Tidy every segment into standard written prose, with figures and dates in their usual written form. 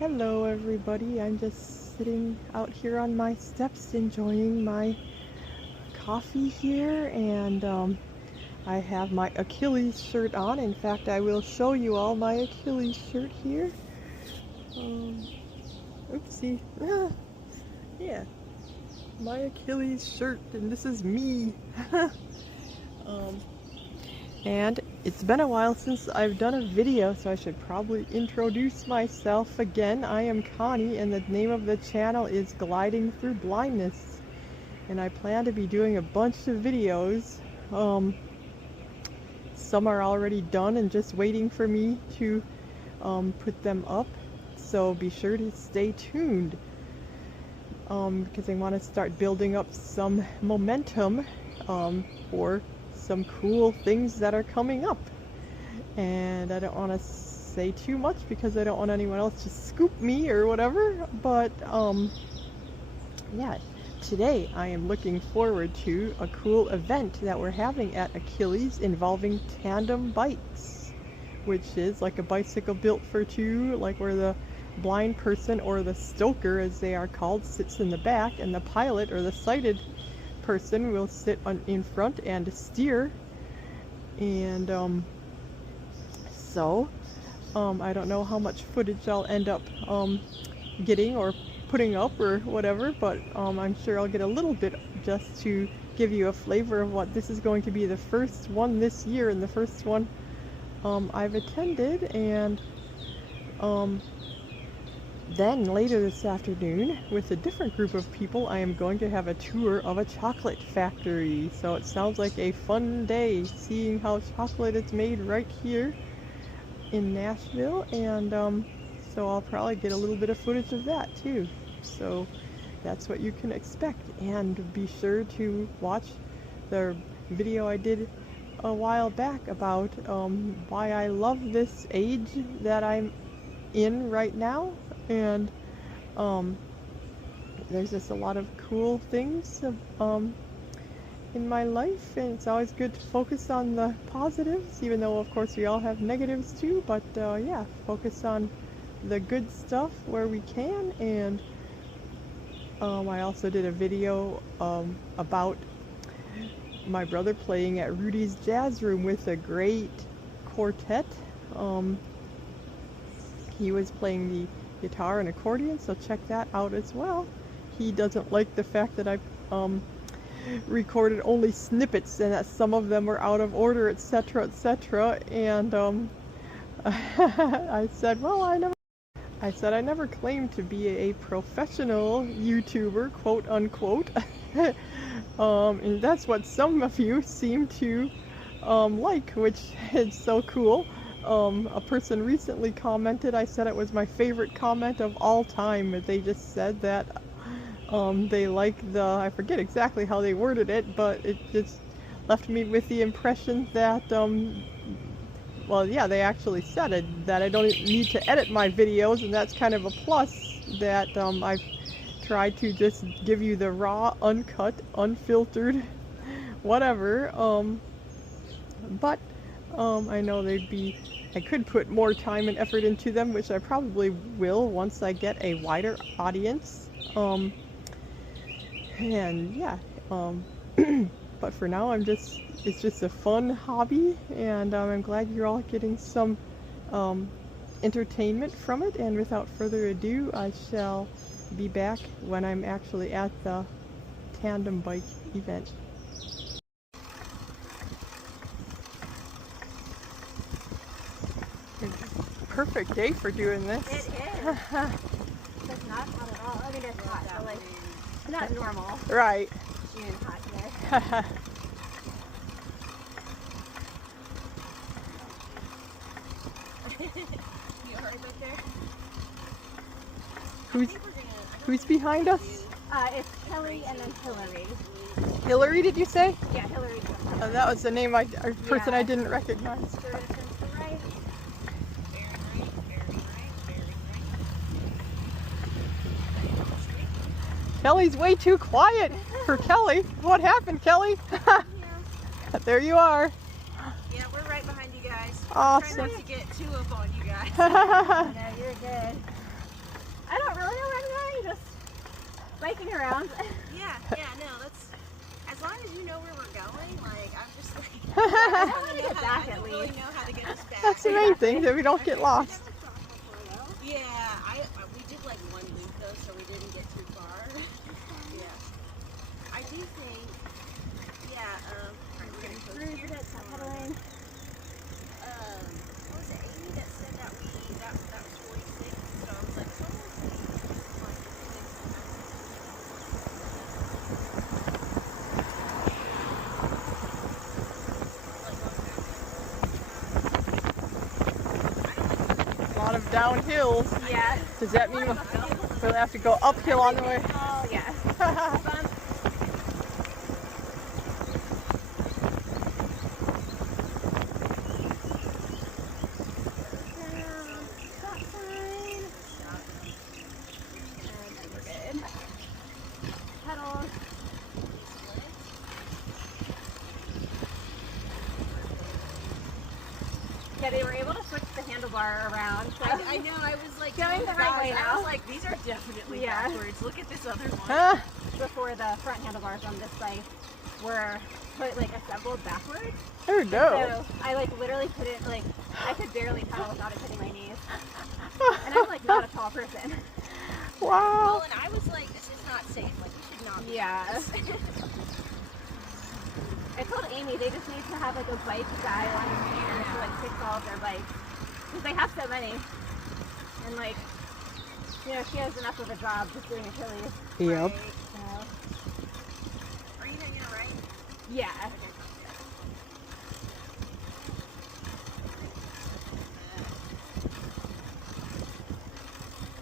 Hello everybody, I'm just sitting out here on my steps enjoying my coffee here, and I have my Achilles shirt on. In fact, I will show you all my Achilles shirt here. Oopsie. Yeah, my Achilles shirt, and this is me. um, And it's been a while since I've done a video, so I should probably introduce myself again. I am Connie, and the name of the channel is Gliding Through Blindness. And I plan to be doing a bunch of videos. Some are already done and just waiting for me to put them up. So be sure to stay tuned, because I want to start building up some momentum for some cool things that are coming up. And I don't want to say too much because I don't want anyone else to scoop me or whatever, but yeah, today I am looking forward to a cool event that we're having at Achilles involving tandem bikes, which is like a bicycle built for two, like where the blind person, or the stoker as they are called, sits in the back, and the pilot or the sighted person will sit in front and steer. And I don't know how much footage I'll end up getting or putting up or whatever, but I'm sure I'll get a little bit just to give you a flavor of what this is going to be. The first one this year, and the first one I've attended. And then later this afternoon, with a different group of people, I am going to have a tour of a chocolate factory. So it sounds like a fun day, seeing how chocolate is made right here in Nashville. And so I'll probably get a little bit of footage of that too. So that's what you can expect. And be sure to watch the video I did a while back about why I love this age that I'm in right now. And there's just a lot of cool things in my life, and it's always good to focus on the positives, even though of course we all have negatives too. But yeah, focus on the good stuff where we can. And I also did a video about my brother playing at Rudy's Jazz Room with a great quartet. He was playing the guitar and accordion, so check that out as well. He doesn't like the fact that I recorded only snippets and that some of them were out of order, etc., etc. And I said, well, I never claimed to be a professional YouTuber, quote unquote. And that's what some of you seem to like, which is so cool. A person recently commented, I said it was my favorite comment of all time. They just said that they like I forget exactly how they worded it, but it just left me with the impression that, well, yeah, they actually said it, that I don't need to edit my videos, and that's kind of a plus, that I've tried to just give you the raw, uncut, unfiltered, whatever. But I know I could put more time and effort into them, which I probably will once I get a wider audience. And yeah, but for now it's just a fun hobby, and I'm glad you're all getting some entertainment from it. And without further ado, I shall be back when I'm actually at the tandem bike event. Perfect day for doing this. It is. It's not hot at all. I mean, it's hot, but like, not normal. Right. June hot today. You alright back there? Who's behind us? It's Kelly and then Hillary. Hillary, did you say? Yeah, Hillary. Oh, that was the name person I didn't recognize. Sure, it's to the right. Kelly's way too quiet for Kelly. What happened, Kelly? There you are. Yeah, we're right behind you guys. Awesome. Try not to get too up on you guys. No, you're good. biking around. Yeah, no, that's, as long as you know where we're going, like, I'm just like, I want to get back I at don't really least. know how to get us back. That's the main thing, that we don't get lost. Yeah, we did like one loop though, so we didn't get too far. Yeah. I do think, yeah, alright, we're getting close here. Pedaling. What was it, Amy that said that that was 46? So I was like, so A lot of downhills. Yeah. Does that mean we'll have to go uphill on the way? Oh, yeah. Bump. Stop sign. And then we're good. Pedal. Yeah, they were able to switch the handlebar around. So. I know, I was like, Going the right way I now. was like, these are definitely Yeah. backwards. Look at this other one. Huh? Before the front handlebars on this bike were put like assembled backwards. Oh no. So I like literally couldn't like I could barely pedal without it hitting my knees. And I'm like not a tall person. Well, Wow. and I was like, this is not safe. Like, you should not be Yeah. doing this. I told Amy they just need to have like a bike guy on the trainer to like fix all of their bikes. Because they have so many. And like, you know, she has enough of a job just doing Achilles. Yep. Right. So Are you gonna get it right? yeah.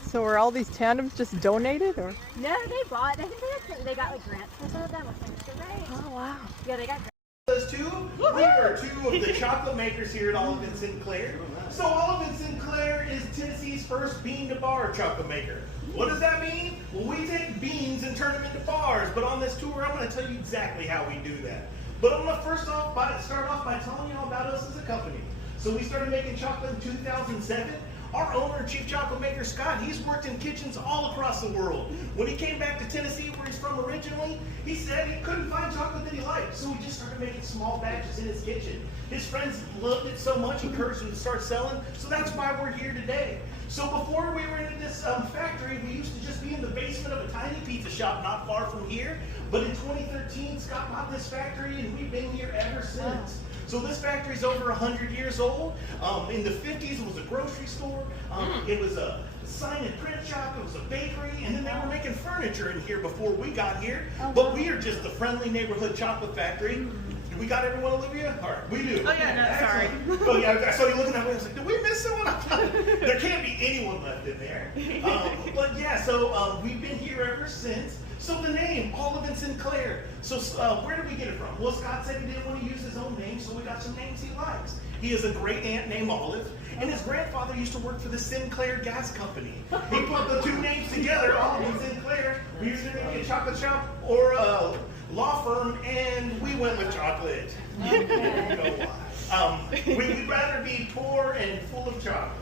So were all these tandems just donated, or? No, they bought I think they got like grants for some of them, which is right. Oh wow. Yeah, they got grants. Those two, we are two of the chocolate makers here at Olive & Sinclair. So Olive & Sinclair is Tennessee's first bean-to-bar chocolate maker. What does that mean? Well, we take beans and turn them into bars, but on this tour, I'm going to tell you exactly how we do that. But I'm going to start off by telling you all about us as a company. So we started making chocolate in 2007. Our owner and chief chocolate maker, Scott, he's worked in kitchens all across the world. When he came back to Tennessee, where he's from originally, he said he couldn't find chocolate that he liked, so he just started making small batches in his kitchen. His friends loved it so much, he encouraged him to start selling, so that's why we're here today. So before we were in this factory, we used to just be in the basement of a tiny pizza shop not far from here. But in 2013, Scott bought this factory, and we've been here ever since. So this factory's over 100 years old. In the 50s, it was a grocery store. It was a sign and print shop. It was a bakery. And then they were making furniture in here before we got here. But we are just the friendly neighborhood chocolate factory. We got everyone, Olivia? All right, we do. Oh, yeah, no, sorry. Oh, yeah, I saw you looking at me. I was like, did we miss someone? There can't be anyone left in there. But yeah, so we've been here ever since. So the name, Olive & Sinclair. So where did we get it from? Well, Scott said he didn't want to use his own name, so we got some names he likes. He has a great aunt named Olive, and his grandfather used to work for the Sinclair Gas Company. He put the two names together, Olive & Sinclair. We used to be a chocolate shop or a law firm, and we went with chocolate. You know why. We'd rather be poor and full of chocolate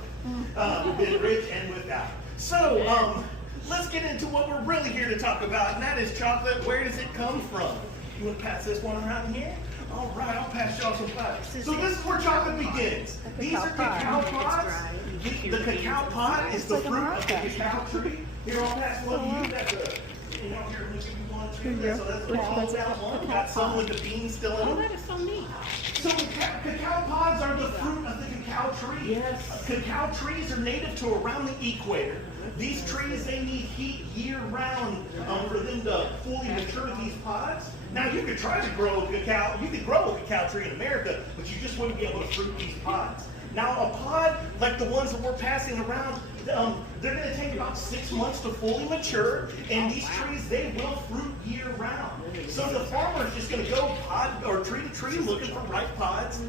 than rich and without. So, let's get into what we're really here to talk about, and that is chocolate. Where does it come from? You want to pass this one around here? All right, I'll pass y'all some pies. So this is where chocolate begins. These are cacao pods. The cacao pod is the fruit of the cacao tree. Here, I'll pass one to you. That's a, you know, here, let me give you one tree. So that's a one. Got some with the beans still in them. That is so neat. So cacao pods are the fruit of the cacao tree. Yes. Cacao trees are native to around the equator. These trees, they need heat year-round for them to fully mature these pods. Now, you could try to grow cacao. You could grow a cacao tree in America, but you just wouldn't be able to fruit these pods. Now, a pod, like the ones that we're passing around, they're going to take about 6 months to fully mature, and these trees, they will fruit year-round. So the farmer's just going to go pod or tree to tree looking for ripe pods.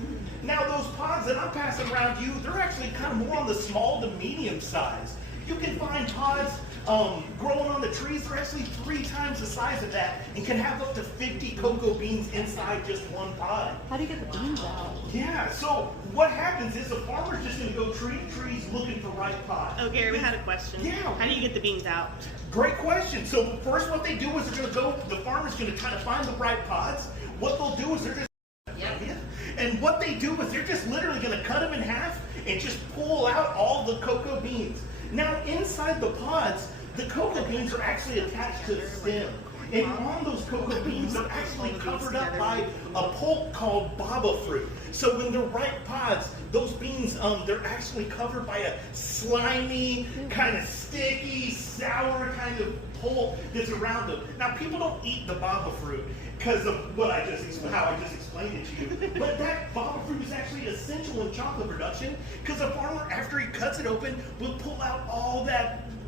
Now, those pods that I'm passing around you, they're actually kind of more on the small to medium size. You can find pods growing on the trees. They're actually 3 times the size of that and can have up to 50 cocoa beans inside just one pod. How do you get the beans out? Yeah, so what happens is the farmer's just going to go tree to trees looking for ripe pods. Oh, Gary, we had a question. Yeah. How do you get the beans out? Great question. So first what they do is they're going to go, the farmer's going to try to find the ripe pods. What they'll do is they're just, and what they do is they're just literally going to cut them in half and just pull out all the cocoa beans. Now inside the pods, the cocoa beans are actually attached to the stem. And on those cocoa beans, they're actually covered up by a pulp called baba fruit. So when they're ripe pods, those beans, they're actually covered by a slimy, kind of sticky, sour kind of pulp that's around them. Now people don't eat the baba fruit because of how I just explained it to you. But that baba fruit is actually essential in chocolate production because the farmer, after he cuts it open, will pull out all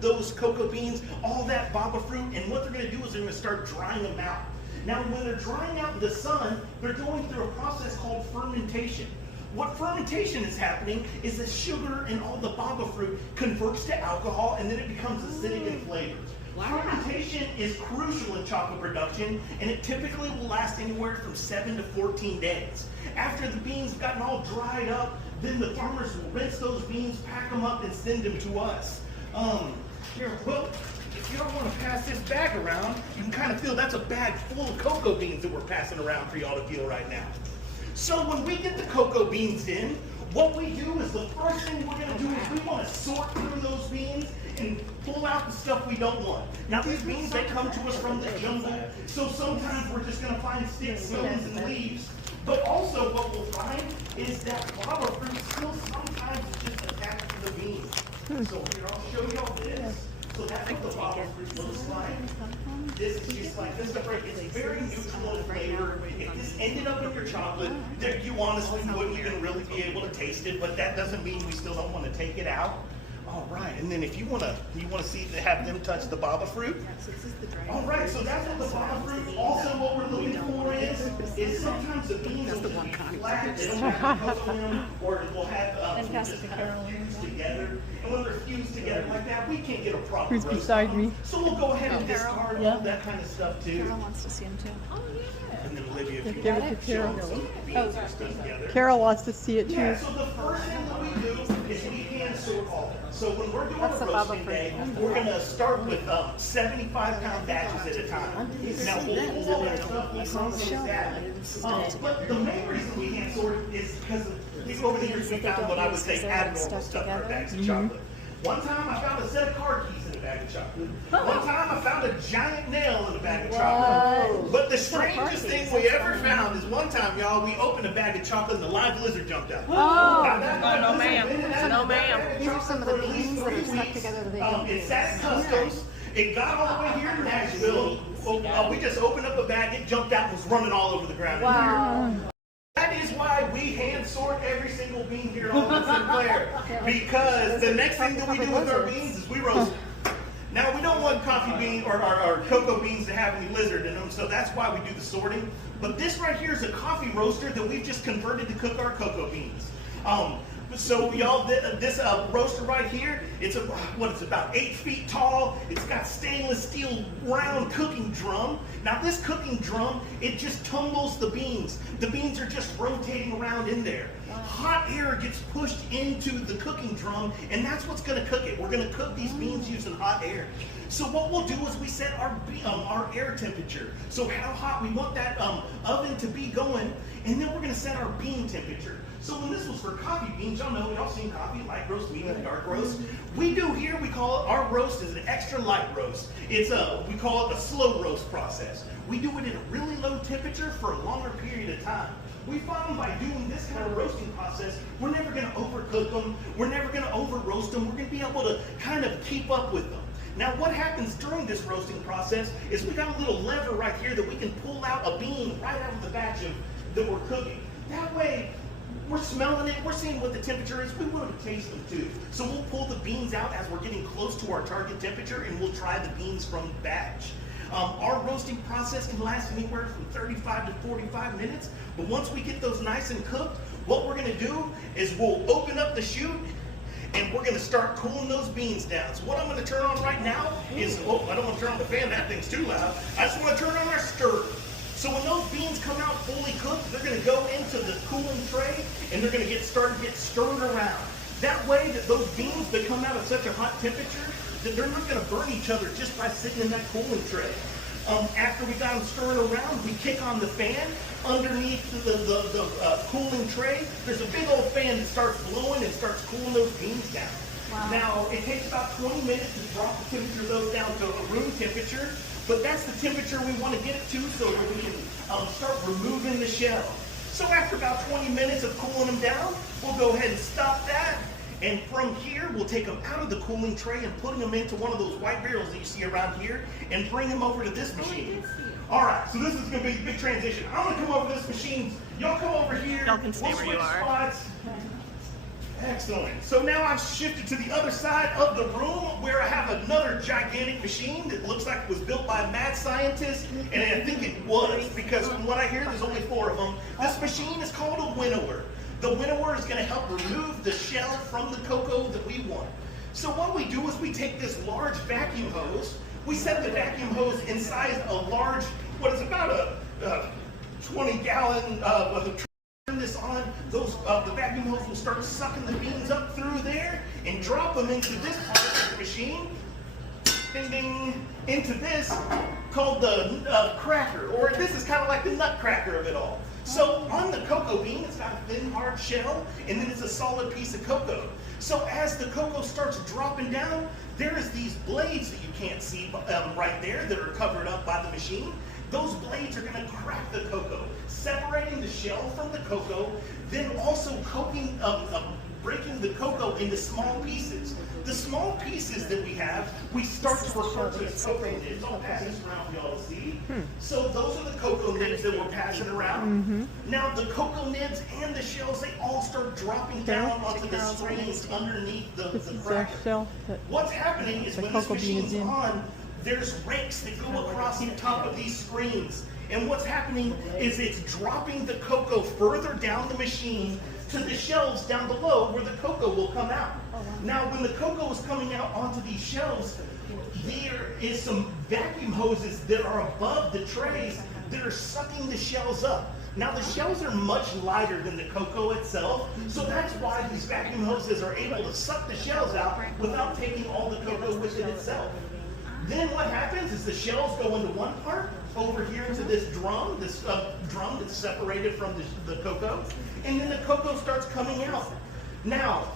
those cocoa beans, all that baba fruit, and what they're going to do is they're going to start drying them out. Now, when they're drying out in the sun, they're going through a process called fermentation. What fermentation is happening is the sugar in all the baba fruit converts to alcohol, and then it becomes acidic in flavor. Wow. Fermentation is crucial in chocolate production, and it typically will last anywhere from 7 to 14 days. After the beans have gotten all dried up, then the farmers will rinse those beans, pack them up, and send them to us. Here, well, if you don't want to pass this bag around, you can kind of feel that's a bag full of cocoa beans that we're passing around for y'all to feel right now. So when we get the cocoa beans in, what we do is the first thing we're going to do is we want to sort through those beans and pull out the stuff we don't want. Now these beans, they come to us from the jungle, so sometimes we're just going to find sticks, stones, and leaves. But also what we'll find is that baba fruit still sometimes is just attached to the beans. So here, I'll show y'all this. So that's what the baba fruit looks like. This is just like this stuff right. It's very neutral in flavor. If this ended up in your chocolate, you honestly wouldn't even really be able to taste it. But that doesn't mean we still don't want to take it out. All right, and then if you want to see have them touch the baba fruit. All right, so that's what the baba fruit. Also, what we're looking for is sometimes the beans will just be flat, they don't have cocoa in them, or we'll have just kind of fused together. And when they're fused together like that, we can't get a proper Who's roast beside on me? them. So we'll go ahead and discard all that kind of stuff too. Carol wants to see him too. Oh, yeah. And then Olivia, if you Give want it to Carol. show them the beans are stuck together. Carol wants to see it Yeah, too. so the first thing that we do is we hand sort all that. So when we're doing That's a the baba roasting fruit. day, we're going to start with 75-pound batches at a time. Now we'll pull all that stuff, we'll process that. But the main reason we hand sort it is because over the years we found what I would say abnormal stuff in our bags of chocolate. One time I found a set of car keys in a bag of chocolate. One time I found a giant nail in a bag of chocolate. But the strangest thing we ever found is one time, y'all, we opened a bag of chocolate and the live lizard jumped out. No, ma'am. No, ma'am. These are some of the beans that are stuck together. It sat at customs. It got all the way here to Nashville. We just opened up a bag, it jumped out and was running all over the ground. Wow. That is why we hand sort every single bean here on Sinclair. Because the next thing that we do with our beans is we roast them. Now we don't want coffee bean or cocoa beans to have any lizard in them, so that's why we do the sorting. But this right here is a coffee roaster that we've just converted to cook our cocoa beans. So y'all, this roaster right here, it's about 8 feet tall. It's got stainless steel round cooking drum. Now this cooking drum, it just tumbles the beans. The beans are just rotating around in there. Hot air gets pushed into the cooking drum, and that's what's going to cook it. We're going to cook these beans using hot air. So what we'll do is we set our air temperature. So how hot we want that oven to be going, and then we're going to set our bean temperature. So when this was for coffee beans, y'all seen coffee, light roast, medium, dark roast. We do here, we call it, our roast is an extra light roast. We call it a slow roast process. We do it at a really low temperature for a longer period of time. We found by doing this kind of roasting process, we're never going to overcook them, we're never going to over roast them, we're going to be able to kind of keep up with them. Now what happens during this roasting process is we got a little lever right here that we can pull out a bean right out of the batch that we're cooking. That way, we're smelling it, we're seeing what the temperature is, we want to taste them too. So we'll pull the beans out as we're getting close to our target temperature and we'll try the beans from the batch. Our roasting process can last anywhere from 35 to 45 minutes, but once we get those nice and cooked, what we're going to do is we'll open up the chute and we're going to start cooling those beans down. So what I'm going to turn on right now is, oh, I don't want to turn on the fan, that thing's too loud. I just want to turn on our stirrer. So when those beans come out fully cooked, they're going to go into the cooling tray, and they're going to get stirred around. That way that those beans, they come out at such a hot temperature that they're not going to burn each other just by sitting in that cooling tray. After we got them stirring around, we kick on the fan. Underneath the cooling tray, there's a big old fan that starts blowing and starts cooling those beans down. Wow. Now, it takes about 20 minutes to drop the temperature of those down to a room temperature, but that's the temperature we want to get it to so that we can start removing the shell. So after about 20 minutes of cooling them down, we'll go ahead and stop that. And from here, we'll take them out of the cooling tray and putting them into one of those white barrels that you see around here and bring them over to this machine. All right, so this is going to be a big transition. I'm going to come over to this machine. Y'all come over here. Y'all can stay where you are. Spots. Excellent. So now I've shifted to the other side of the room where I have another gigantic machine that looks like it was built by a mad scientist, and I think it was because from what I hear, there's only 4 of them. This machine is called a winnower. The winnower is going to help remove the shell from the cocoa that we want. So what we do is we take this large vacuum hose, we set the vacuum hose inside a large, what is about a 20-gallon, turn this on, the vacuum hose will start sucking the beans up through there and drop them into this part of the machine, ding ding, into this called the cracker, or this is kind of like the nutcracker of it all. So on the cocoa bean, it's got a thin, hard shell, and then it's a solid piece of cocoa. So as the cocoa starts dropping down, there's these blades that you can't see right there that are covered up by the machine. Those blades are going to crack the cocoa, separating the shell from the cocoa, then also breaking the cocoa into small pieces. The small pieces that we have, we start to refer to as cocoa nibs. I'll pass this around for y'all to see. So those are the cocoa nibs that we're passing around. Now the cocoa nibs and the shells, they all start dropping down onto the screens underneath the cracker. What's happening is when this machine's on, there's rakes that go across the top of these screens. And what's happening is it's dropping the cocoa further down the machine to the shelves down below where the cocoa will come out. Now, when the cocoa is coming out onto these shelves, there is some vacuum hoses that are above the trays that are sucking the shells up. Now, the shells are much lighter than the cocoa itself, so that's why these vacuum hoses are able to suck the shells out without taking all the cocoa with it itself. Then what happens is the shells go into one part, over here into this drum that's separated from the cocoa, and then the cocoa starts coming out. Now,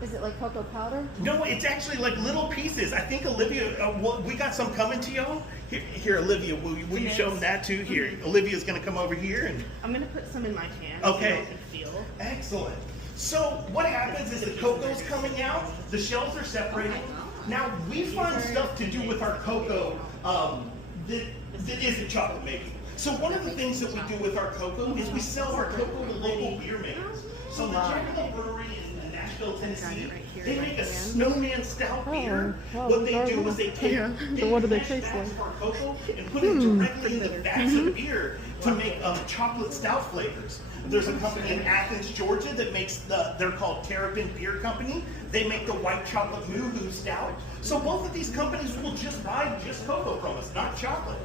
is it like cocoa powder? No, it's actually like little pieces. I think Olivia, we got some coming to y'all. Here, Olivia, will you show them that too? Here, Olivia's going to come over here. And I'm going to put some in my hand. Okay. So you can feel. Excellent. So what happens is the cocoa's coming out, the shells are separating. Now, we find stuff to do with our cocoa that isn't chocolate making. So one of the things that we do with our cocoa is we sell our cocoa to local beer makers. So the Jackal Brewery in Nashville, Tennessee, they make a snowman stout beer. What they do is they take So what do they taste like? our cocoa and put it directly in the vats of beer to make chocolate stout flavors. There's a company in Athens, Georgia that makes they're called Terrapin Beer Company. They make the white chocolate Moo-Hoo Stout. So both of these companies will just buy just cocoa from us, not chocolate.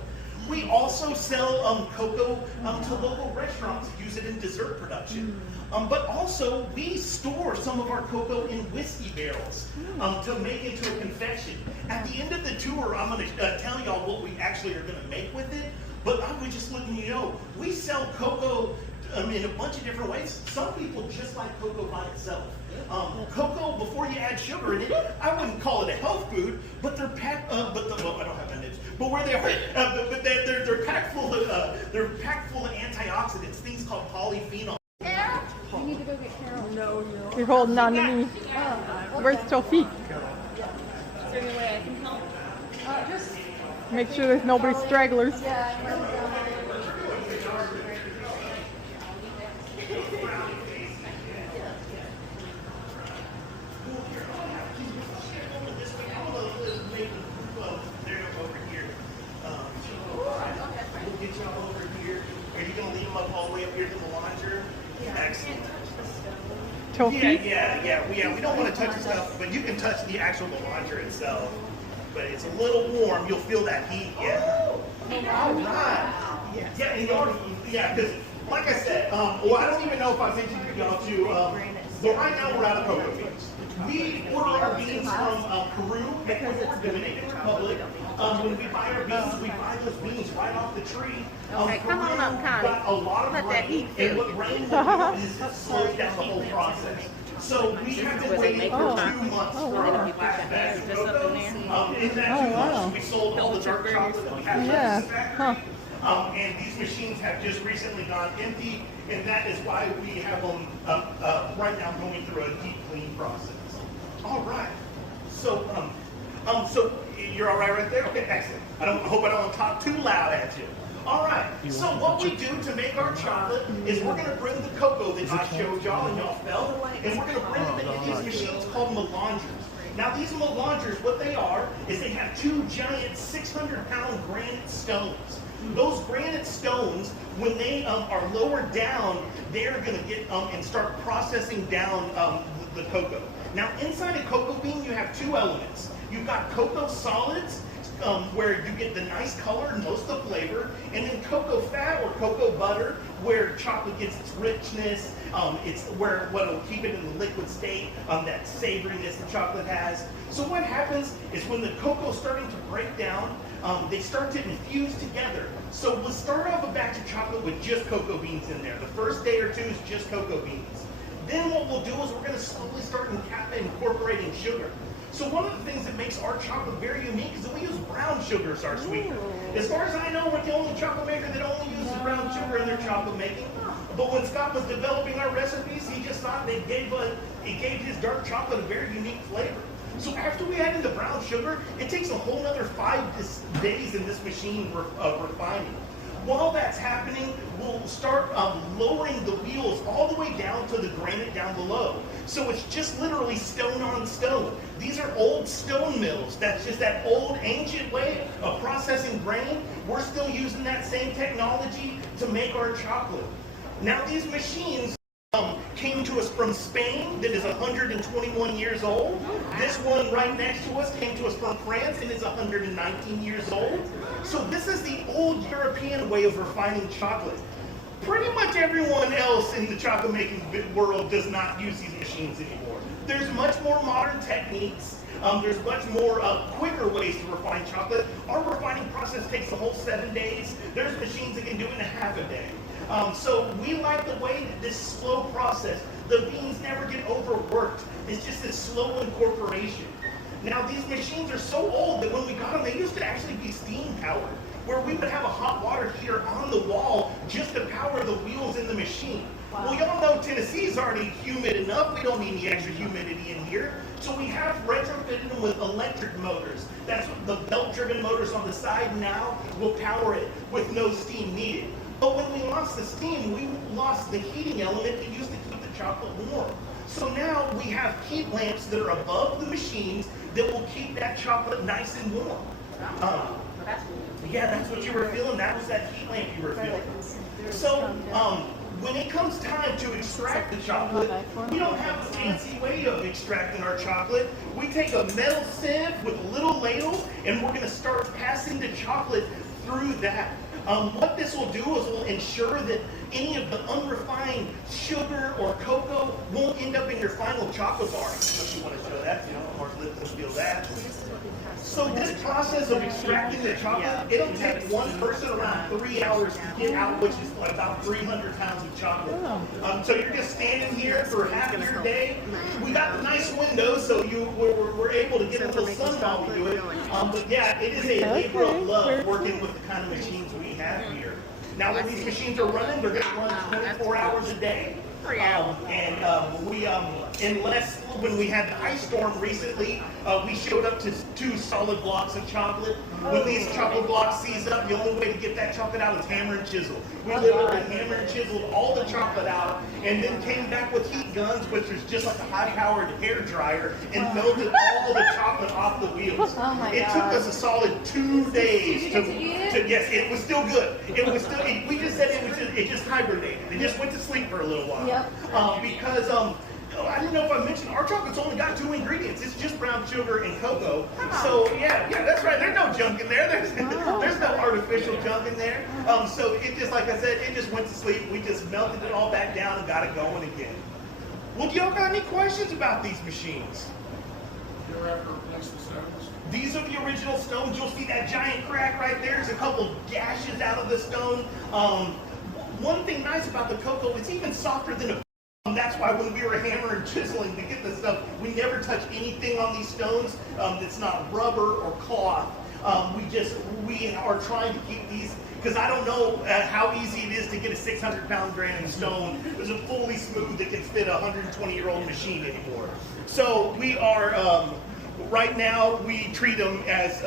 We also sell cocoa to local restaurants that use it in dessert production. But also, we store some of our cocoa in whiskey barrels to make into a confection. At the end of the tour, I'm going to tell y'all what we actually are going to make with it. But I would just letting you know, we sell cocoa in a bunch of different ways. Some people just like cocoa by itself. Cocoa, before you add sugar in it, I wouldn't call it a health food, but they're packed. Well, I don't have my nips. But where they are, but they're packed full of antioxidants, things called polyphenol. You need to go get Carol. No. You're holding on to me. Where's Tofik? Is there any way I can help? Just Make sure there's nobody stragglers. Tofi? We don't want to touch the stuff, but you can touch the actual melange itself. But it's a little warm. You'll feel that heat. Yeah. All right. Yeah, and because like I said, well, I don't even know if I mentioned to y'all too. But right now we're out of cocoa beans. We order our beans from Peru, Ecuador, Dominican Republic. When we buy our beans, we buy those beans right off the tree. Okay, come on up, Connie. Got a lot of Let that rain, heat and what rain will do is it slows down the whole process. So we have been waiting for 2 months for our last batch of cocoa. In that 2 months, we sold all the dark chocolate that we had in the factory. And these machines have just recently gone empty, and that is why we have them right now going through a deep clean process. All right. So, so you're all right there? Okay, excellent. I hope I don't talk too loud at you. All right. So what we do to make our chocolate is we're going to bring the cocoa that I showed y'all and y'all felt, and we're going to bring them into these machines called melangers. Now these melangers, what they are, is they have 2 giant 600-pound granite stones. Those granite stones, when they are lowered down, they're going to get and start processing down the cocoa. Now inside a cocoa bean, you have 2 elements. You've got cocoa solids, where you get the nice color and most of the flavor, and then cocoa fat or cocoa butter, where chocolate gets its richness. It's where what'll keep it in the liquid state, that savoriness the chocolate has. So what happens is when the cocoa's starting to break down, they start to infuse together. So we'll start off a batch of chocolate with just cocoa beans in there. The first day or 2 is just cocoa beans. Then what we'll do is we're going to slowly start incorporating sugar. So one of the things that makes our chocolate very unique is that we use brown sugar as our sweetener. As far as I know, we're the only chocolate maker that only uses brown sugar in their chocolate making. But when Scott was developing our recipes, he just thought it gave his dark chocolate a very unique flavor. So after we add in the brown sugar, it takes a whole another 5 days in this machine refining. While that's happening, we'll start lowering the wheels all the way down to the granite down below. So it's just literally stone on stone. These are old stone mills. That's just that old ancient way of processing grain. We're still using that same technology to make our chocolate. Now these machines came to us from Spain, that is 121 years old. This one right next to us came to us from France and is 119 years old. So this is the old European way of refining chocolate. Pretty much everyone else in the chocolate making world does not use these machines anymore. There's much more modern techniques. There's much more quicker ways to refine chocolate. Our refining process takes the whole 7 days. There's machines that can do it in a half a day. So we like the way that this slow process, the beans never get overworked. It's just this slow incorporation. Now these machines are so old that when we got them, they used to actually be steam powered, where we would have a hot water heater on the wall just to power the wheels in the machine. Wow. Well, y'all know Tennessee's already humid enough. We don't need any extra humidity in here. So we have retrofitted them with electric motors. That's what the belt-driven motors on the side now will power it with no steam needed. But when we lost the steam, we lost the heating element that used to keep the chocolate warm. So now we have heat lamps that are above the machines that will keep that chocolate nice and warm. Yeah, that's what you were feeling. That was that heat lamp you were feeling. So when it comes time to extract the chocolate, we don't have a fancy way of extracting our chocolate. We take a metal sieve with a little ladle, and we're going to start passing the chocolate through that. What this will do is will ensure that any of the unrefined sugar or cocoa won't end up in your final chocolate bar. If you want to show that, or let them feel that. So this process of extracting the chocolate, it'll take one person around 3 hours to get out, which is about 300 pounds of chocolate. So you're just standing here for half of your day. We got the nice windows, so we're able to get a little sun while we do it. But yeah, it is a labor of love working with the kind of machines we have here. Now when these machines are running, they're going to run 24 hours a day. Unless when we had the ice storm recently, we showed up to 2 solid blocks of chocolate. When these chocolate blocks seize up, the only way to get that chocolate out is hammer and chisel. We literally hammer and chiseled all the chocolate out, and then came back with heat guns, which was just like a high-powered hair dryer, and melted all the chocolate off the wheels. It took us a solid 2 days to yes, it was still good. It was still. We just said it just hibernated. It just went to sleep for a little while. Because Oh, I didn't know if I mentioned our chocolate's only got 2 ingredients. It's just brown sugar and cocoa. So yeah, that's right. There's no junk in there. There's no artificial junk in there. So it just, like I said, it just went to sleep. We just melted it all back down and got it going again. Well, do y'all got any questions about these machines? You ever have to replace the stones? These are the original stones. You'll see that giant crack right there. There's a couple gashes out of the stone. One thing nice about the cocoa, it's even softer than a. That's why when we were hammering and chiseling to get this stuff, we never touch anything on these stones that's not rubber or cloth. We are trying to keep these, because I don't know how easy it is to get a 600-pound granite stone that's a fully smooth that can fit a 120-year-old machine anymore. So we are. Right now, we treat them as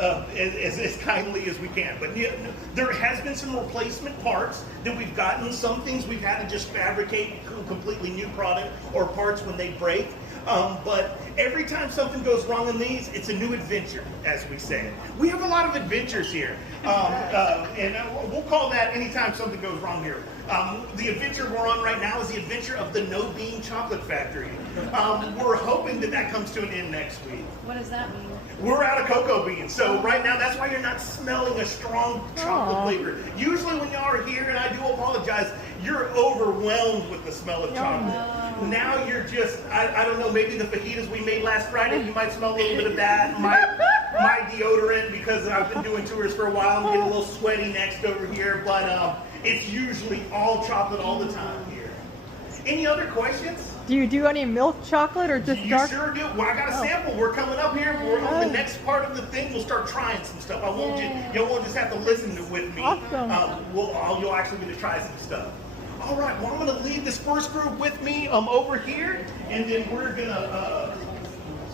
kindly as we can. But yeah, there has been some replacement parts that we've gotten. Some things we've had to just fabricate a completely new product or parts when they break. But every time something goes wrong in these, it's a new adventure, as we say. We have a lot of adventures here. And we'll call that anytime something goes wrong here. The adventure we're on right now is the adventure of the No Bean Chocolate Factory. We're hoping that comes to an end next week. What does that mean? We're out of cocoa beans, so right now that's why you're not smelling a strong chocolate flavor. Usually when y'all are here, and I do apologize, you're overwhelmed with the smell of chocolate. Now you're just, I don't know, maybe the fajitas we made last Friday, you might smell a little bit of that. My deodorant, because I've been doing tours for a while, I'm getting a little sweaty next over here, but it's usually all chocolate all the time here. Any other questions? Do you do any milk chocolate or just You dark? sure do. Well, I got a sample. We're coming up here. We're on the next part of the thing. We'll start trying some stuff. Y'all won't just have to listen with me. Awesome. You'll actually get to try some stuff. All right. Well, I'm going to leave this first group with me over here, and then we're going to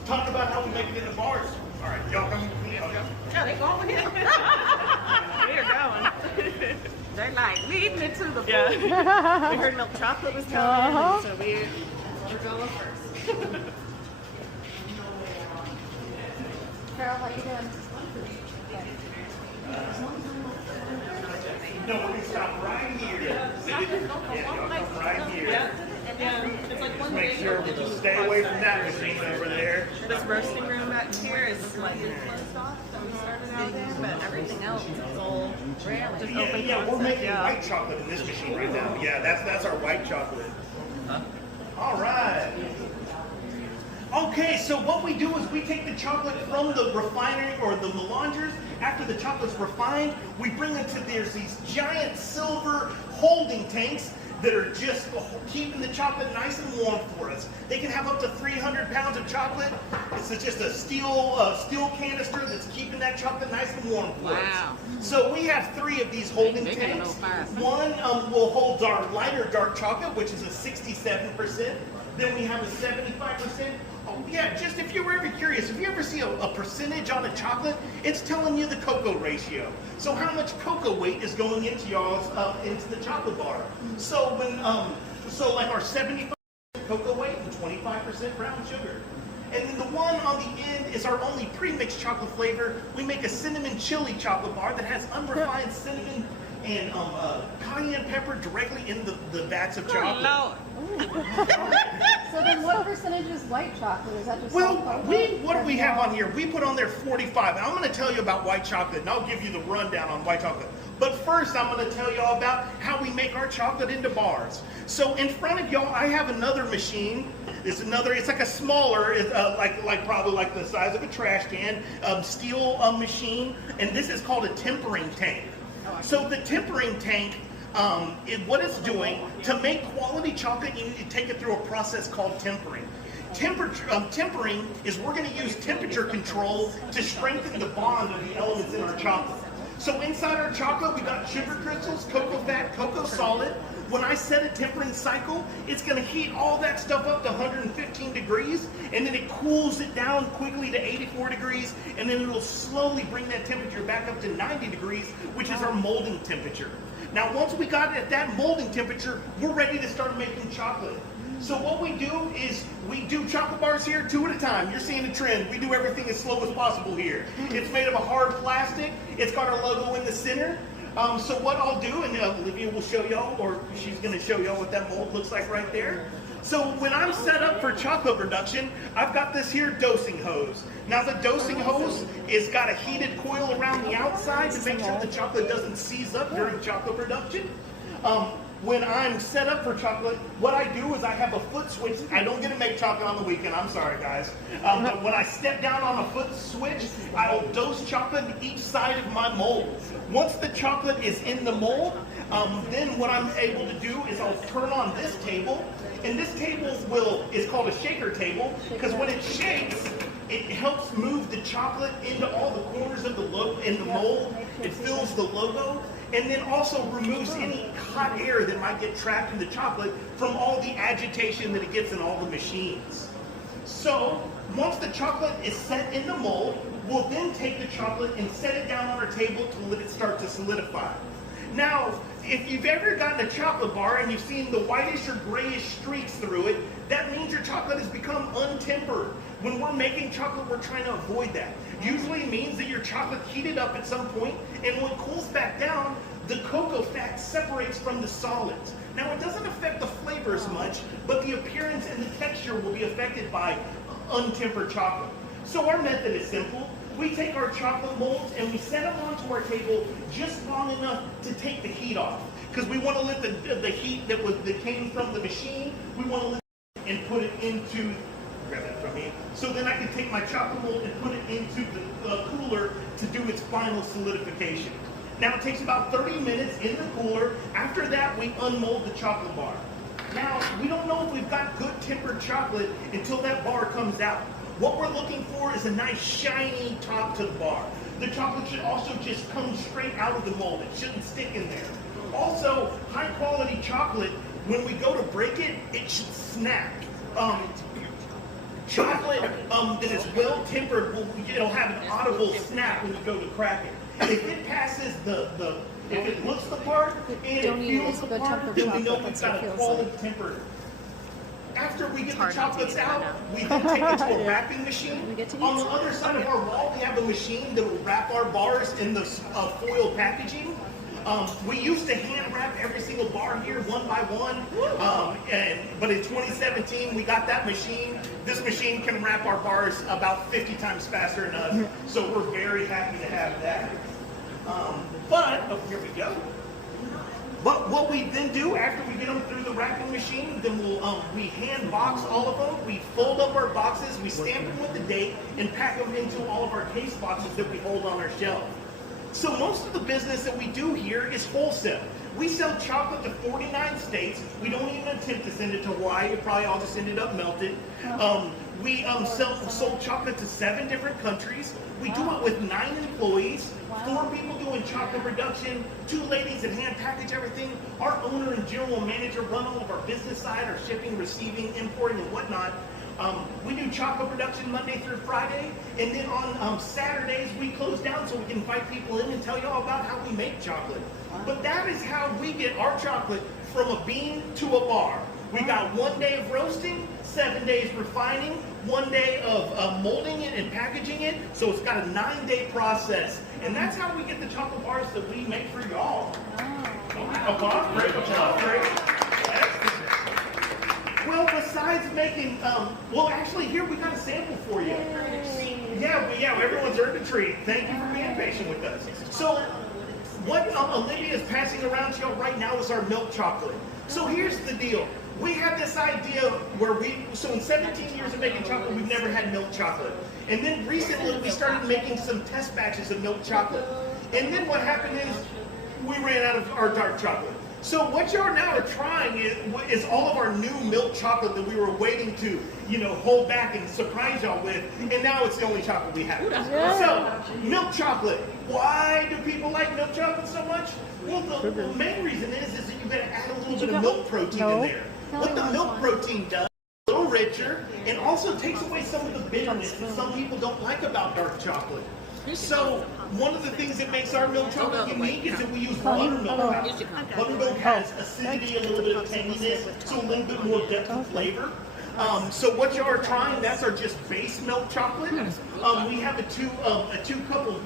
talk about how we make it in the bars. All right. Y'all coming with me? Okay. Yeah, they going with him. We're going. They're like leading it to the food. We heard milk chocolate was coming, so we're going first. Carol, how you doing? No, we're going to stop right here. Yeah, y'all come right here. Yeah, it's like one Make sure we just stay away from that machine over there. This roasting room back here is slightly closed off that we started out there, but everything else is all just open. Yeah, we're making white chocolate in this machine right now. Yeah, that's our white chocolate. All right. Okay, so what we do is we take the chocolate from the refinery or the melangers. After the chocolate's refined, we bring it to there's these giant silver holding tanks that are just keeping the chocolate nice and warm for us. They can have up to 300 pounds of chocolate. It's just a steel canister that's keeping that chocolate nice and warm for us. So we have 3 of these holding tanks. One will hold our lighter dark chocolate, which is a 67%. Then we have a 75%. Oh yeah, just if you were ever curious, if you ever see a percentage on a chocolate, it's telling you the cocoa ratio. So how much cocoa weight is going into y'all's into the chocolate bar. So when like our 75% cocoa weight and 25% brown sugar. And then the one on the end is our only pre-mixed chocolate flavor. We make a cinnamon chili chocolate bar that has unrefined cinnamon and cayenne pepper directly in the vats of chocolate. So then what percentage is white chocolate? Is that just Well, what do we have on here? We put on there 45. And I'm going to tell you about white chocolate, and I'll give you the rundown on white chocolate. But first, I'm going to tell y'all about how we make our chocolate into bars. So in front of y'all, I have another machine. It's like a smaller, like probably like the size of a trash can, steel machine. And this is called a tempering tank. So the tempering tank, what it's doing, to make quality chocolate, you need to take it through a process called tempering. Tempering is we're going to use temperature control to strengthen the bond of the elements in our chocolate. So inside our chocolate, we got sugar crystals, cocoa fat, cocoa solid. When I set a tempering cycle, it's going to heat all that stuff up to 115 degrees, and then it cools it down quickly to 84 degrees, and then it'll slowly bring that temperature back up to 90 degrees, which is our molding temperature. Now, once we got it at that molding temperature, we're ready to start making chocolate. So what we do is we do chocolate bars here 2 at a time. You're seeing a trend. We do everything as slow as possible here. It's made of a hard plastic. It's got our logo in the center. So what I'll do, and Olivia will show y'all, or she's going to show y'all what that mold looks like right there. So when I'm set up for chocolate production, I've got this here dosing hose. Now the dosing hose is got a heated coil around the outside to make sure the chocolate doesn't seize up during chocolate production. When I'm set up for chocolate, what I do is I have a foot switch. I don't get to make chocolate on the weekend. I'm sorry, guys. But when I step down on a foot switch, I'll dose chocolate in each side of my mold. Once the chocolate is in the mold, then what I'm able to do is I'll turn on this table. And this table is called a shaker table because when it shakes, it helps move the chocolate into all the corners of the mold. It fills the logo. And then also removes any hot air that might get trapped in the chocolate from all the agitation that it gets in all the machines. So once the chocolate is set in the mold, we'll then take the chocolate and set it down on our table to let it start to solidify. Now, if you've ever gotten a chocolate bar and you've seen the whitish or grayish streaks through it, that means your chocolate has become untempered. When we're making chocolate, we're trying to avoid that. Usually means that your chocolate heated up at some point, and when it cools back down, the cocoa fat separates from the solids. Now, it doesn't affect the flavor as much, but the appearance and the texture will be affected by untempered chocolate. So our method is simple. We take our chocolate molds and we set them onto our table just long enough to take the heat off. Because we want to let the heat that came from the machine, we want to let it and put it into, grab that from me. So then I can take my chocolate mold and put it into the cooler to do its final solidification. Now it takes about 30 minutes in the cooler. After that, we unmold the chocolate bar. Now, we don't know if we've got good tempered chocolate until that bar comes out. What we're looking for is a nice shiny top to the bar. The chocolate should also just come straight out of the mold. It shouldn't stick in there. Also, high quality chocolate, when we go to break it, it should snap. Chocolate that is well tempered, it'll have an audible snap when you go to crack it. If it passes if it looks the part and it feels the part, then we know we've got a quality tempered. After we get the chocolates out, we then take it to a wrapping machine. On the other side of our wall, we have a machine that will wrap our bars in the foil packaging. We used to hand wrap every single bar here one by one, but in 2017 we got that machine. This machine can wrap our bars about 50 times faster than us, so we're very happy to have that. Here we go. But what we then do after we get them through the wrapping machine, then we hand box all of them. We fold up our boxes, we stamp them with the date, and pack them into all of our case boxes that we hold on our shelf. So most of the business that we do here is wholesale. We sell chocolate to 49 states. We don't even attempt to send it to Hawaii. It probably all just ended up melted. We sold chocolate to 7 different countries. We do it with 9 employees, 4 people doing chocolate production, 2 ladies that hand package everything. Our owner and general manager run all of our business side, our shipping, receiving, importing, and whatnot. We do chocolate production Monday through Friday, and then on Saturdays we close down so we can invite people in and tell you all about how we make chocolate. But that is how we get our chocolate from a bean to a bar. We got 1 day of roasting, 7 days refining, 1 day of molding it and packaging it, so it's got a 9-day process. And that's how we get the chocolate bars that we make for y'all. Great job, great. Well, besides making, actually here we got a sample for you. Yeah, everyone's earned a treat. Thank you for being patient with us. So, what Olivia is passing around to y'all right now is our milk chocolate. So here's the deal. We have this idea where in 17 years of making chocolate, we've never had milk chocolate. And then recently we started making some test batches of milk chocolate. And then what happened is we ran out of our dark chocolate. So what y'all now are trying is all of our new milk chocolate that we were waiting to, hold back and surprise y'all with, and now it's the only chocolate we have. So, milk chocolate. Why do people like milk chocolate so much? Well, the main reason is that you gotta add a little bit of milk protein in there. What the milk protein does, a little richer, and also takes away some of the bitterness that some people don't like about dark chocolate. So, one of the things that makes our milk chocolate unique is that we use buttermilk. Buttermilk has acidity, a little bit of tanginess, so a little bit more depth of flavor. So what you are trying, that's our just base milk chocolate. We have a two couple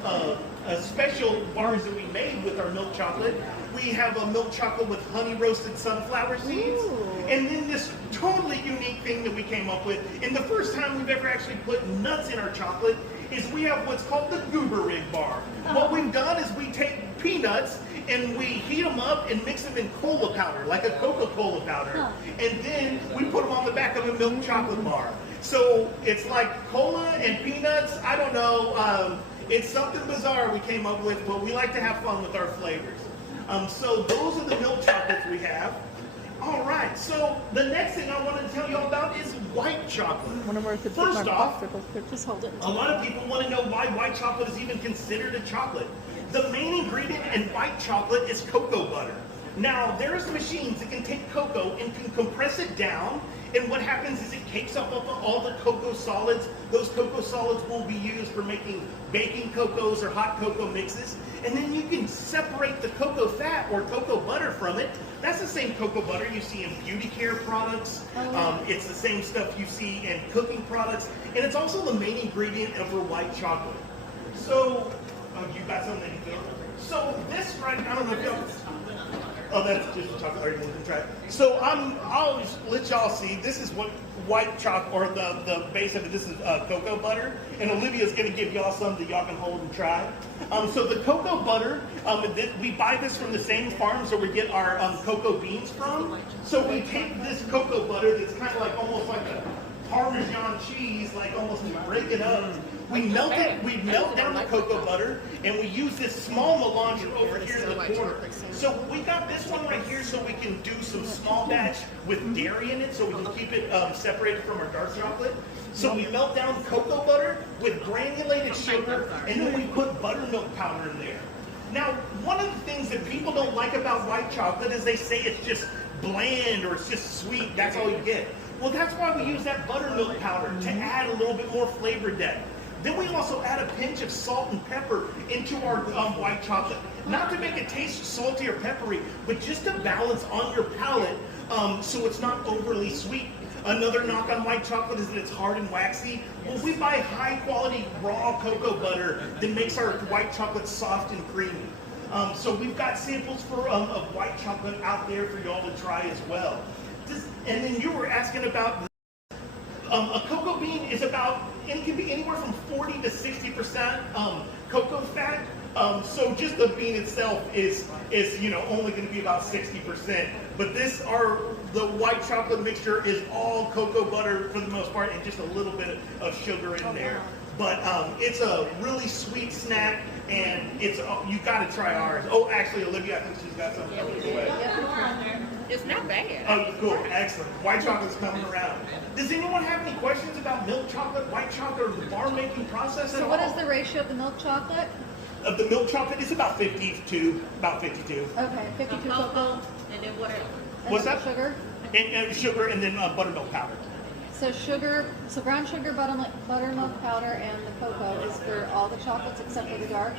special bars that we made with our milk chocolate. We have a milk chocolate with honey roasted sunflower seeds. And then this totally unique thing that we came up with, and the first time we've ever actually put nuts in our chocolate, is we have what's called the Goober Rig bar. What we've done is we take peanuts and we heat them up and mix them in cola powder, like a Coca-Cola powder. And then we put them on the back of a milk chocolate bar. So it's like cola and peanuts. I don't know. It's something bizarre we came up with, but we like to have fun with our flavors. So those are the milk chocolates we have. All right, so the next thing I want to tell you all about is white chocolate. One of our tips First with my off, popsicles. Here, just hold it. a lot of people want to know why white chocolate is even considered a chocolate. The main ingredient in white chocolate is cocoa butter. Now, there's machines that can take cocoa and can compress it down, and what happens is it cakes up all the cocoa solids. Those cocoa solids will be used for making baking cocos or hot cocoa mixes, and then you can separate the cocoa fat or cocoa butter from it. That's the same cocoa butter you see in beauty care products. It's the same stuff you see in cooking products, and it's also the main ingredient of our white chocolate. So, you got something to do? So this right, I don't know if y'all. Oh, that's just a chocolate. Already can try it. So I'll just let y'all see. This is what white chocolate, or the base of it. This is cocoa butter, and Olivia's going to give y'all some that y'all can hold and try. So the cocoa butter, we buy this from the same farms where we get our cocoa beans from. So we take this cocoa butter that's kind of like almost like a Parmesan cheese, like almost we break it up. We melt it, we melt down the cocoa butter, and we use this small melange over here in the corner. So we got this one right here so we can do some small batch with dairy in it, so we can keep it separated from our dark chocolate. So we melt down cocoa butter with granulated sugar, and then we put buttermilk powder in there. Now, one of the things that people don't like about white chocolate is they say it's just bland or it's just sweet, that's all you get. Well, that's why we use that buttermilk powder to add a little bit more flavor depth. Then we also add a pinch of salt and pepper into our white chocolate. Not to make it taste salty or peppery, but just to balance on your palate so it's not overly sweet. Another knock on white chocolate is that it's hard and waxy. Well, we buy high quality raw cocoa butter that makes our white chocolate soft and creamy. So we've got samples of white chocolate out there for y'all to try as well. And then you were asking about a cocoa bean is about, it can be anywhere from 40 to 60% cocoa fat. So just the bean itself is only going to be about 60%. But the white chocolate mixture is all cocoa butter for the most part, and just a little bit of sugar in there. But it's a really sweet snack, and you got to try ours. Oh, actually, Olivia, I think she's got something coming your way. It's not bad. Oh, cool, excellent. White chocolate's coming around. Does anyone have any questions about milk chocolate, white chocolate, or the bar making process at all? So what is the ratio of the milk chocolate? Of the milk chocolate, it's about 52. Okay, 52 cocoa. And then what else? And What's that? Sugar. And sugar, and then buttermilk powder. So brown sugar, buttermilk powder, and the cocoa is for all the chocolates except for the dark?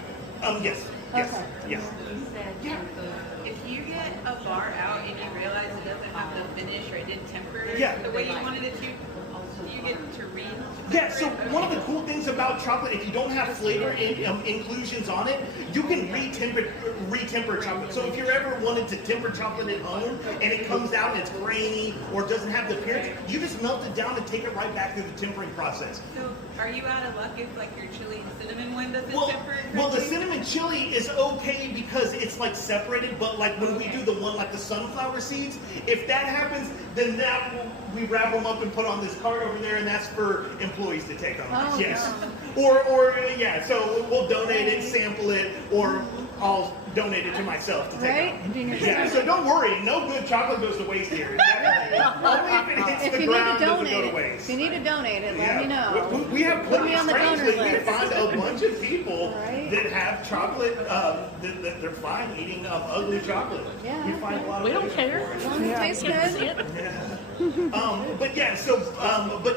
Yes. Okay. Yes. You said if you get a bar out and you realize it doesn't have the finish or it didn't temper the way you wanted it to, do you get to read? Yeah, so one of the cool things about chocolate, if you don't have flavor inclusions on it, you can re-temper chocolate. So if you're ever wanted to temper chocolate at home and it comes out and it's grainy or doesn't have the appearance, you just melt it down and take it right back through the tempering process. So are you out of luck if like your chili and cinnamon one doesn't temper? Well, the cinnamon chili is okay because it's like separated, but like when we do the one like the sunflower seeds, if that happens, then we wrap them up and put on this cart over there, and that's for employees to take home. Oh, yes. no. So we'll donate it, sample it, or I'll donate it to myself to take Right? home. Yeah, so don't worry, no good chocolate goes to waste here. Only if it hits If the you need ground to does it donate go to it, waste. if you need to donate it, let me know. We have Put me plenty, on the strangely, donor we list. find a bunch of people Right. that have chocolate, that they're fine eating ugly chocolate. Yeah. We find a lot of We don't ways care. for it. As long as it tastes good. But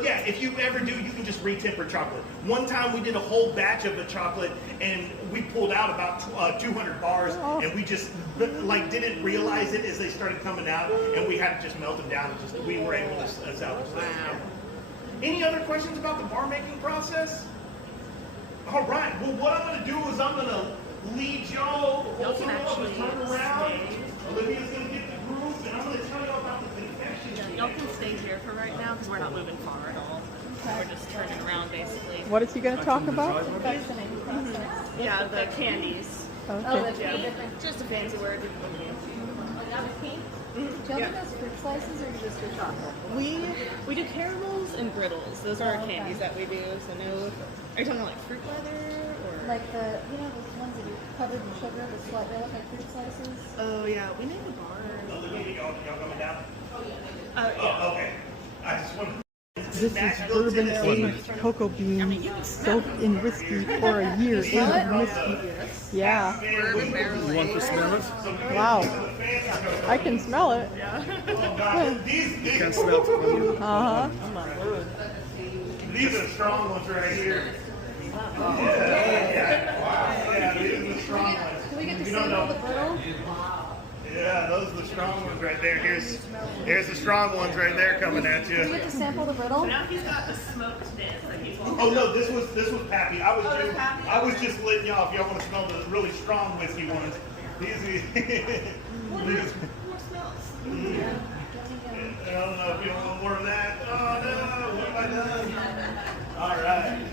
yeah, if you ever do, you can just re-temper chocolate. One time time we did a whole batch of the chocolate, and we pulled out about 200 bars, and we just like didn't realize it as they started coming out, and we had to just melt them down. And just we were able to salvage those. Wow. Any other questions about the bar making process? All right. Well, what I'm going to do is I'm going to lead y'all. Y'all can actually turn around. stay. Olivia's going to get the groove, and I'm going to tell y'all about the confection. Y'all can stay here for right now because we're not moving far at all. We're just turning around basically. What is he going to talk about? Yeah, the candies. Oh, Okay. that's Yeah, different. just a fancy word. That was pink. Do you have those fruit slices or just your chocolate? We do caramels and brittles. Those are our candies that we do. So no, are you talking about like fruit leather or? Like the, you know, those ones that you covered in sugar, they look like fruit slices? Oh yeah, we made the bars. Olivia, y'all coming down? Yeah. Oh, okay. I just want to. This is bourbon aged cocoa beans soaked in whiskey for a year. Aged in whiskey. Yeah. Bourbon barrel. You want the smell? Wow. I can smell it. Oh, God. These Can't smell it from you. Uh-huh. These are the strong ones right here. Yeah, these are the strong ones. Can we get to You don't sample know. the brittle? Yeah, those are the strong ones right there. Here's the strong ones right there coming at Can we you. get to sample the brittle? Now he's got the smoked bits that he's Oh no, this was Pappy. I was just letting y'all if y'all want to smell the really strong whiskey ones. These these. I don't know if you want more of that. Oh no, what have I done?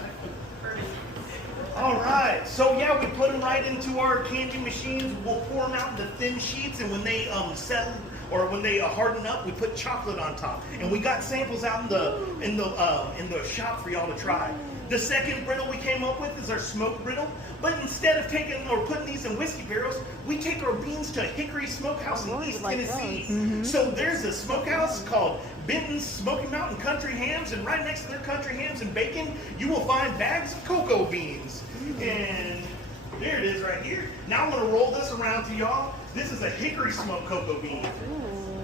All right. So yeah, we put them right into our candy machines. We'll pour them out into thin sheets, and when they settle or when they harden up, we put chocolate on top. And we got samples out in the shop for y'all to try. The second brittle we came up with is our smoked brittle. But instead of taking or putting these in whiskey barrels, we take our beans to Hickory Smokehouse in East Tennessee. So there's a smokehouse called Benton's Smoky Mountain Country Hams, and right next to their country hams and bacon, you will find bags of cocoa beans. And there it is right here. Now I'm gonna roll this around to y'all. This is a hickory smoked cocoa bean.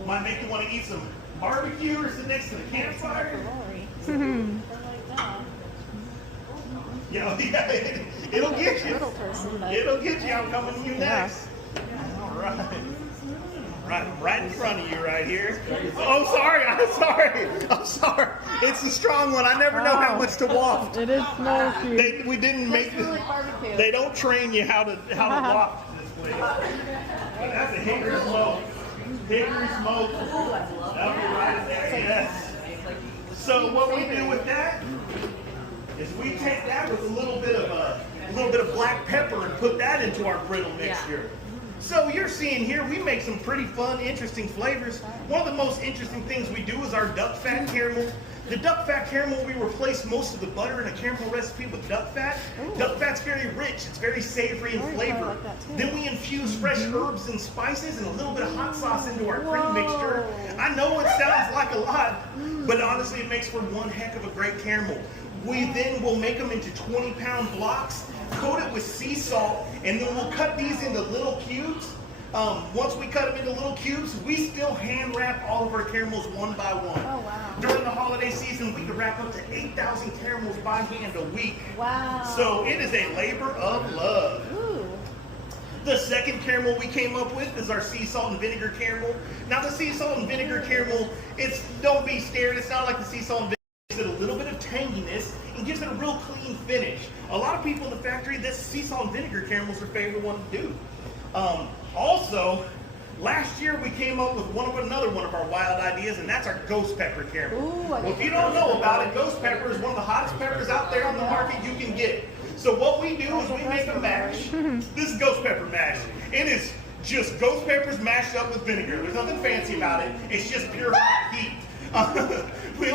Might make you want to eat some barbecue or sit next to the campfire. Yeah, it'll get you. It'll get you. I'm coming to you next. All right. Right in front of you right here. Oh, sorry. I'm sorry. It's the strong one. I never know how much to waft. It is smoky. We didn't make That's really barbecue. They don't train you how to waft this way. But that's a hickory smoke. Hickory smoke. That'll be right in there. Yes. So what we do with that is we take that with a little bit of black pepper and put that into our brittle mixture. So you're seeing here, we make some pretty fun, interesting flavors. One of the most interesting things we do is our duck fat caramel. The duck fat caramel, we replace most of the butter in a caramel recipe with duck fat. Ooh. Duck fat's very rich, it's very savory in flavor. Then we infuse fresh herbs and spices and a little bit of hot sauce into our cream mixture. I know it sounds like a lot, but honestly it makes for one heck of a great caramel. We then will make them into 20-pound blocks, coat it with sea salt, and then we'll cut these into little cubes. Once we cut them into little cubes, we still hand wrap all of our caramels one by one. Oh, wow. During the holiday season, we can wrap up to 8,000 caramels by hand a week. Wow. So it is a labor of love. Ooh. The second caramel we came up with is our sea salt and vinegar caramel. Now the sea salt and vinegar caramel, don't be scared, it's not like the sea salt and vinegar. Gives it a little bit of tanginess and gives it a real clean finish. A lot of people in the factory, this sea salt and vinegar caramel is their favorite one to do. Also, last year we came up with another one of our wild ideas, and that's our ghost pepper caramel. Ooh, well, if you don't know about it, ghost pepper is one of the hottest peppers out there on the market you can get. So what we do is we make a mash. This is ghost pepper mash. It is just ghost peppers mashed up with vinegar. There's nothing fancy about it. It's just pure hot heat. We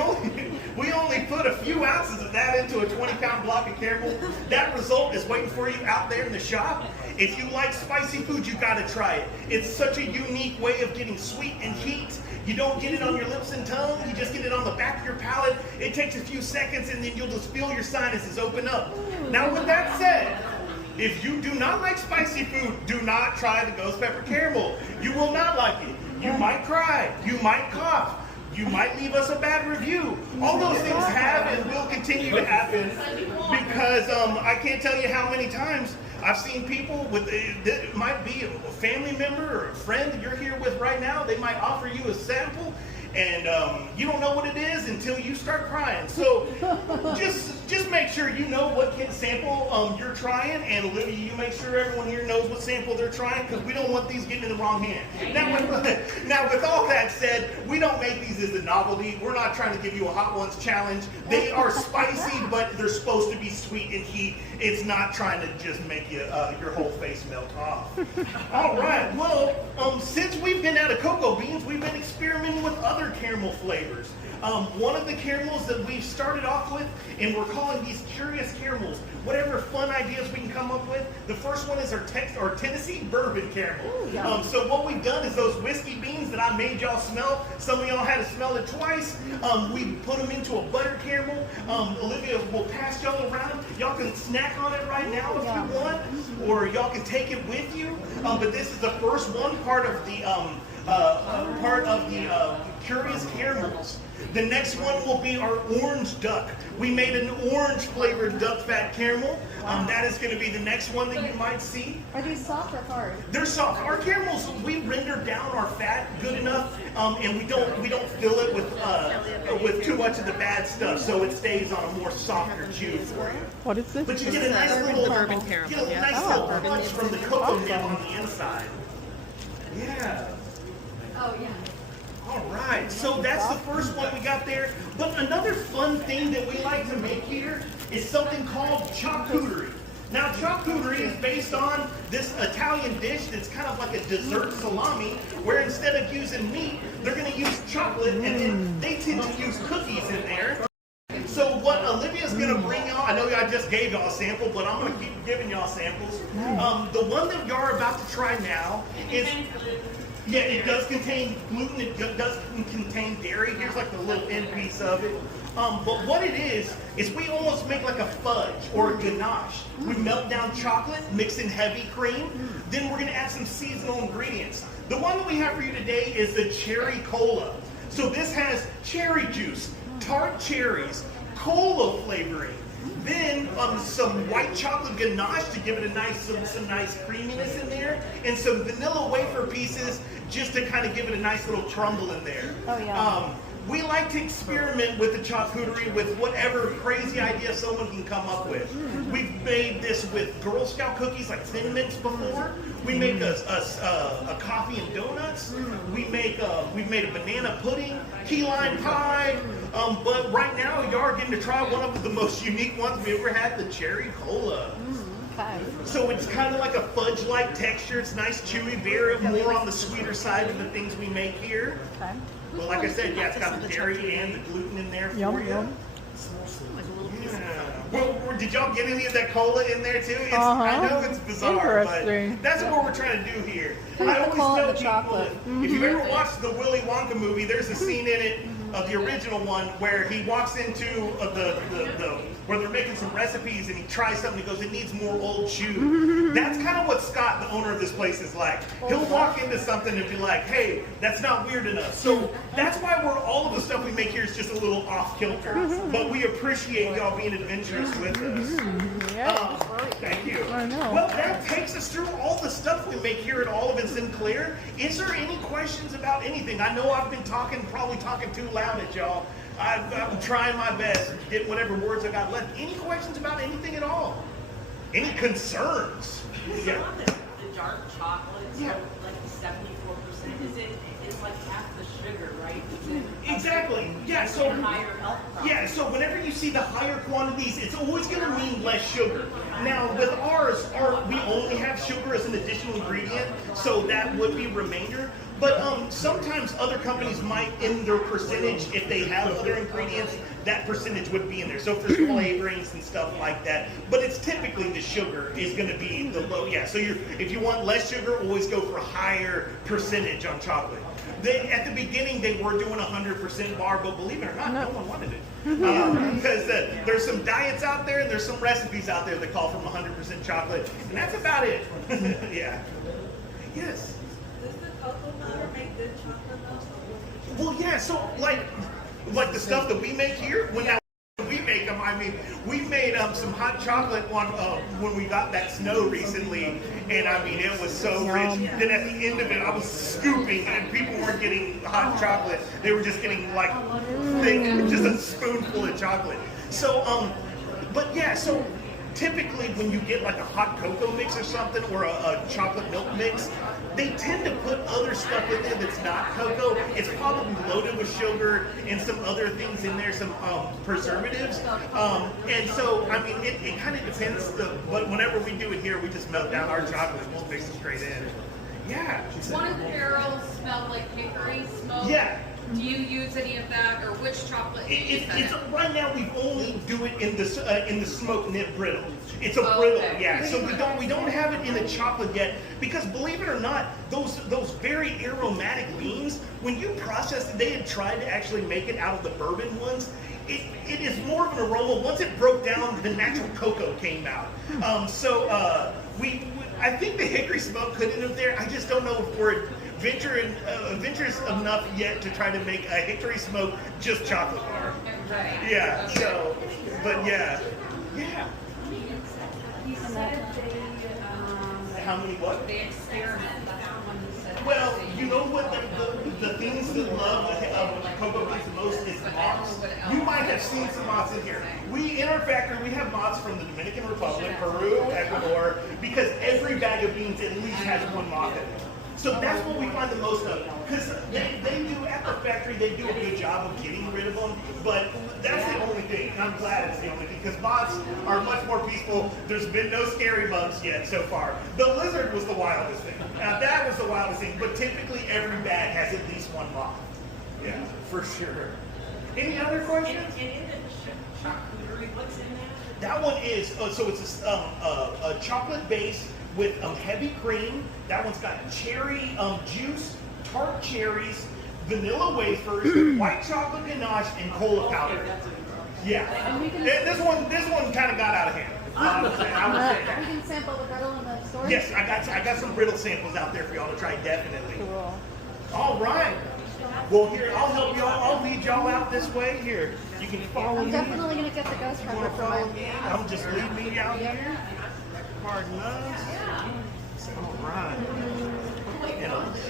only put a few ounces of that into a 20-pound block of caramel. That result is waiting for you out there in the shop. If you like spicy food, you got to try it. It's such a unique way of getting sweet and heat. You don't get it on your lips and tongue. You just get it on the back of your palate. It takes a few seconds, and then you'll just feel your sinuses open up. Now, with that said, if you do not like spicy food, do not try the ghost pepper caramel. You will not like it. You might cry. You might cough. You might leave us a bad review. All those things have and will continue to happen because I can't tell you how many times I've seen people with, it might be a family member or a friend that you're here with right now, they might offer you a sample and you don't know what it is until you start crying. So just make sure you know what sample you're trying, and Olivia, you make sure everyone here knows what sample they're trying, because we don't want these getting in the wrong hand. Now with all that said, we don't make these as a novelty. We're not trying to give you a Hot Ones challenge. They are spicy, but they're supposed to be sweet and heat. It's not trying to just make you your whole face melt off. All right, well, since we've been out of cocoa beans, we've been experimenting with other caramel flavors. One of the caramels that we've started off with, and we're calling these curious caramels, whatever fun ideas we can come up with. The first one is our Tennessee bourbon caramel. So what we've done is those whiskey beans that I made y'all smell, some of y'all had to smell it twice, we put them into a butter caramel. Olivia will pass y'all around. Y'all can snack on it right now if you want, or y'all can take it with you. But this is the first one part of the curious caramels. The next one will be our orange duck. We made an orange flavored duck fat caramel. That is going to be the next one that you might see. Are these soft or hard? They're soft. Our caramels, we render down our fat good enough, and we don't fill it with too much of the bad stuff, so it stays on a more softer chew for you. What is this? But you get a nice little bourbon caramel. Get a nice little punch from the cocoa nib on the inside. Yeah. Oh, yeah. All right, so that's the first one we got there. But another fun thing that we like to make here is something called charcuterie. Now, charcuterie is based on this Italian dish that's kind of like a dessert salami, where instead of using meat, they're going to use chocolate, and then they tend to use cookies in there. So what Olivia's going to bring y'all, I know I just gave y'all a sample, but I'm going to keep giving y'all samples. The one that y'all are about to try now is... Yeah, it does contain gluten, it does contain dairy. Here's like the little end piece of it. But what it is we almost make like a fudge or a ganache. We melt down chocolate, mix in heavy cream, then we're gonna add some seasonal ingredients. The one that we have for you today is the cherry cola. So this has cherry juice, tart cherries, cola flavoring, then some white chocolate ganache to give it a some nice creaminess in there, and some vanilla wafer pieces just to kind of give it a nice little crumble in there. Oh, yeah. We like to experiment with the charcuterie with whatever crazy idea someone can come up with. We've made this with Girl Scout cookies like Thin Mints before. We make a coffee and donuts. We've made a banana pudding, key lime pie. But right now, you are getting to try one of the most unique ones we ever had, the cherry cola. Okay. So it's kind of like a fudge-like texture. It's nice, chewy, very more on the sweeter side of the things we make here. Okay. Well, like I said, yeah, it's got the dairy and the gluten in there for Yum, you. yum. Yeah. Well, did y'all get any of that cola in there too? I know it's bizarre, Interesting. but that's what we're trying to do here. Here's I the always cola tell and the people chocolate. that if you've ever watched the Willy Wonka movie, there's a scene in it of the original one where he walks into where they're making some recipes and he tries something and goes, it needs more old chew. That's kind of what Scott, the owner of this place, is like. He'll walk into something and be like, hey, that's not weird enough. So that's why all of the stuff we make here is just a little off kilter. But we appreciate y'all being adventurous with us. Yeah. Thank you. I know. Well, that takes us through all the stuff we make here at Olive and Sinclair. Is there any questions about anything? I know I've been probably talking too loud at y'all. I'm trying my best to get whatever words I got left. Any questions about anything at all? Any concerns? Yeah. On the dark chocolate, so Yeah. like the 74%, it's like half the sugar, right? Exactly. Yeah. So. Higher health problems. Yeah, so whenever you see the higher quantities, it's always going to mean less sugar. Now, with ours, we only have sugar as an additional ingredient, so that would be remainder. But sometimes other companies might, in their percentage, if they have other ingredients, that percentage would be in there. So if there's flavorings and stuff like that. But it's typically the sugar is going to be the low. Yeah, so if you want less sugar, always go for higher percentage on chocolate. At the beginning, they were doing 100% bar, but believe it or not, no one wanted it. Because there's some diets out there and there's some recipes out there that call for 100% chocolate, and that's about it. Yeah. Yes. Does the cocoa powder make good chocolate though? Well, yeah. So like the stuff that we make here, when we make them, I mean, we made some hot chocolate one when we got that snow recently, and I mean, it was so rich. Then at the end of it, I was scooping, and people weren't getting hot chocolate; they were just getting like thick, just a spoonful of chocolate. So, but yeah, so typically when you get like a hot cocoa mix or something, or a chocolate milk mix, they tend to put other stuff in there that's not cocoa. It's probably loaded with sugar and some other things in there, some preservatives. And so, I mean, it kind of depends. But whenever we do it here, we just melt down our chocolate and just mix it straight in. Yeah. One of the barrels smelled like hickory smoke. Yeah. Do you use any of that, or which chocolate do you use that It's in? right now we only do it in the smoke nib brittle. It's a brittle, Okay. yeah. So we don't have it in the chocolate yet, because believe it or not, those very aromatic beans, when you process it, they had tried to actually make it out of the bourbon ones. It is more of an aroma. Once it broke down, the natural cocoa came out. I think the hickory smoke could end up there. I just don't know if we're adventurous enough yet to try to make a hickory smoke just chocolate bar. Right. Yeah. So, but yeah. He said How many what? they experiment. That's the one he said. Well, you know what the things that love cocoa beans the most is moths. You might have seen some moths in here. In our factory, we have moths from the Dominican Republic, Peru, Ecuador, because every bag of beans at least has one moth in it. So that's what we find the most of. Because they do, at the factory, they do a good job of getting rid of them, but that's the only thing. And I'm glad it's the only thing, because moths are much more peaceful. There's been no scary bugs yet so far. The lizard was the wildest thing. That was the wildest thing, but typically every bag has at least one moth. Yeah, for sure. Any other questions? And in the charcuterie, what's in that? That one is, so it's a chocolate base with heavy cream. That one's got cherry juice, tart cherries, vanilla wafers, white chocolate ganache, and cola powder. Yeah. This one kind of got out of hand. I would say that. We can sample the brittle in the store. Yes, I got some brittle samples out there for y'all to try, definitely. Cool. All right. Well, here, I'll help y'all. I'll lead y'all out this way. Here, you can follow I'm me. definitely gonna get the ghost You want pepper to for follow mine. me? I'm just leading me out here. Pardon us. All right.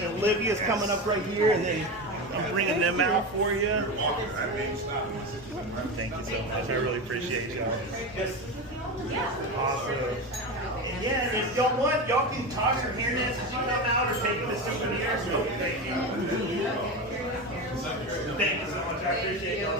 And Olivia's coming up right here, and then I'm bringing them out for you. Thank you so much. I really appreciate y'all. Awesome. And yeah, and if y'all want, y'all can toss your hairnets as you come out or take them as souvenirs. So thank you. Thank you so much. I appreciate y'all.